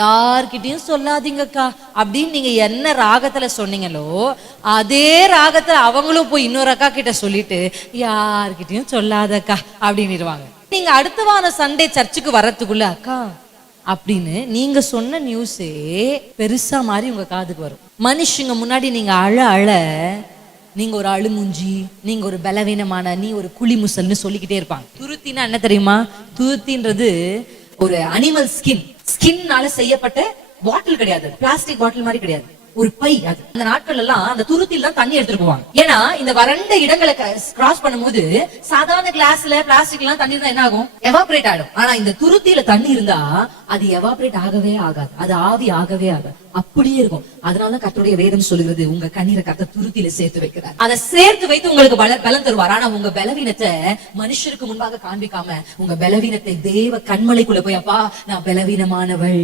யார்கிட்டயும் சொல்லாதீங்கக்கா அப்படின்னு நீங்க என்ன ராகத்துல சொன்னீங்களோ அதே ராகத்துல அவங்களும் போய் இன்னொரு அக்கா கிட்ட சொல்லிட்டு யார்கிட்டயும் சொல்லாதக்கா அப்படின்னுடுவாங்க. நீங்க அடுத்த வாரம் சண்டே சர்ச்சுக்கு வர்றதுக்குள்ள அக்கா அப்படின்னு நீங்க சொன்ன நியூஸே பெருசா மாதிரி உங்க காதுக்கு வரும். மனுஷங்க முன்னாடி நீங்க அழ அழ நீங்க ஒரு அழுமுஞ்சி, நீங்க ஒரு பலவீனமான, நீ ஒரு குழி முசல்னு சொல்லிக்கிட்டே இருப்பாங்க. துருத்தினா என்ன தெரியுமா? துருத்தின்றது ஒரு அனிமல் ஸ்கின்னால செய்யப்பட்ட பாட்டில் கிடையாது, பிளாஸ்டிக் பாட்டில் மாதிரி கிடையாது, ஒரு பை. அது அந்த நாட்கள் எல்லாம் அந்த துருத்தில தான் தண்ணி எடுத்துட்டு போவாங்க. ஏன்னா இந்த வறண்ட இடங்களை கிராஸ் பண்ணும்போது சாதாரண கிளாஸ்ல பிளாஸ்டிக் எல்லாம் தண்ணி இருந்தா என்ன ஆகும்? எவாபரேட் ஆயிடும். ஆனா இந்த துருத்தில தண்ணி இருந்தா அது எவாபரேட் ஆகவே ஆகாது, அது ஆவி ஆகவே ஆகாது, அப்படியே இருக்கும். அதனாலதான் கர்த்தருடைய வேதம் சொல்லுகிறது, உங்க கண்ணீரை கர்த்தர் துருத்தில சேர்த்து வைக்கிறார். அதை சேர்த்து வைத்து உங்களுக்கு பலம் தருவார். ஆனா உங்க பலவீனத்தை மனுஷருக்கு முன்பாக காண்பிக்காம உங்க பலவீனத்தை தேவ கண்மலைக்குள்ள போய், அப்பா நான் பலவீனமானவள்